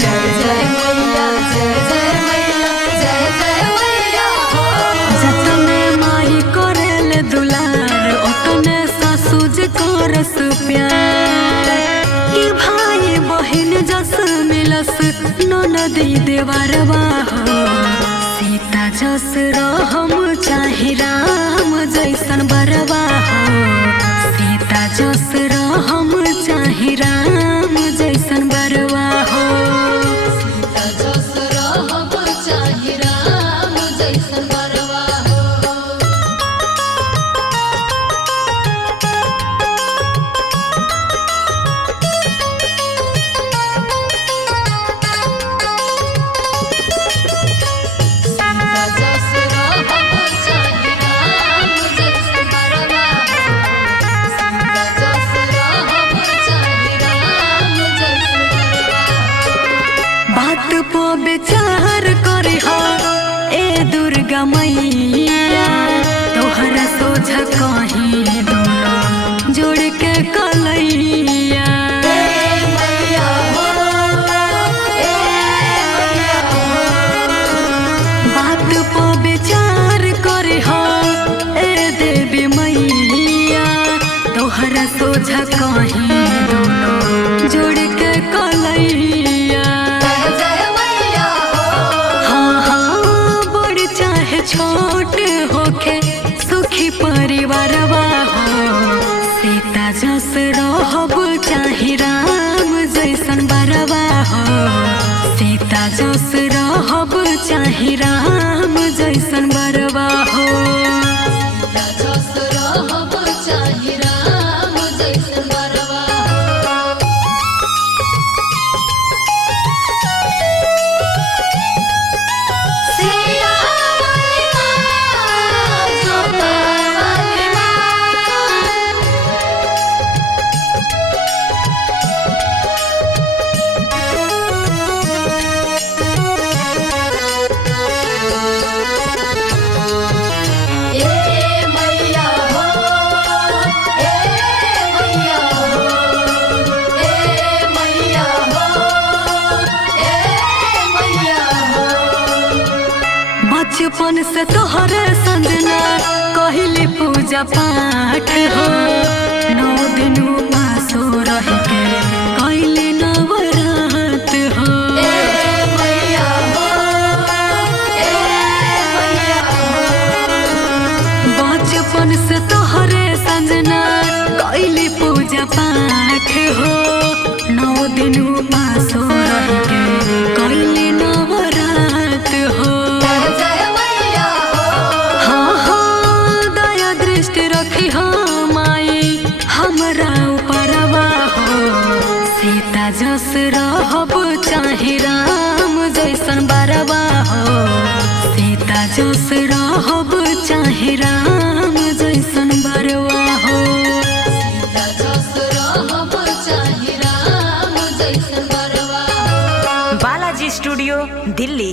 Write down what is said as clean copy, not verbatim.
जय जय मैया जय जय मैया जय जय मैया जतने माई करेले दुलार ओतने सासुज करस प्यार कि भाई बहिन जस मिलस ननदी देवरवा हो सीता जस रहम चाहे राम जैसन बरवा हो सीता जस रहम चाहे राम जैसन बरवा हो सीता जस रहब चाहे राम जैसन बरवा हो सीता जस रहब चाहे राम जैसन बरवा हो सीता जस रहब चाहे राम जैसन बरवा हो बात पो विचार करे हो ए दुर्गा मैया तोहरा सोझा कहीं दोनों जोड़ के कलैया मैया हो मैया हो बात पो विचार करे हो ए देवी मैया तोहरा सोझा कहीं दोनों जोड़ के कलैया जय जय मैया हो हाँ हाँ बड़ चाहे छोट होके सुखी परिवारवा हो सीता जस रहब चाहे राम जैसन बरवा हो सीता जस रहब चाहे राम जैसन बरवा हो सीता जस रहब चाहे राम जैसन बरवा हो सिया वाली माँ जोता वाली माँ ए मैया हो ए मैया हो ए मैया हो ए मैया हो बचपन से तोहरे संजना कहली पूजा पाठ हो 9 दिन उपासो रह के कहली नवरात हो ए मैया हो ए मैया हो बचपन से तोहरे संजना कहली पूजा पाठ हो 9 दिन उपासो रह के कहली नवरात हो जय जय मैया हो हाँ हाँ दया दृष्टि रखी हो माई हमरा ऊपरवा हो सीता जस रहब चाहे राम जैसन बरवा हो सीता जस रहब चाहे राम जैसन बरवा हो सीता जस रहब चाहे राम जैसन बरवा हो बालाजी स्टूडियो दिल्ली।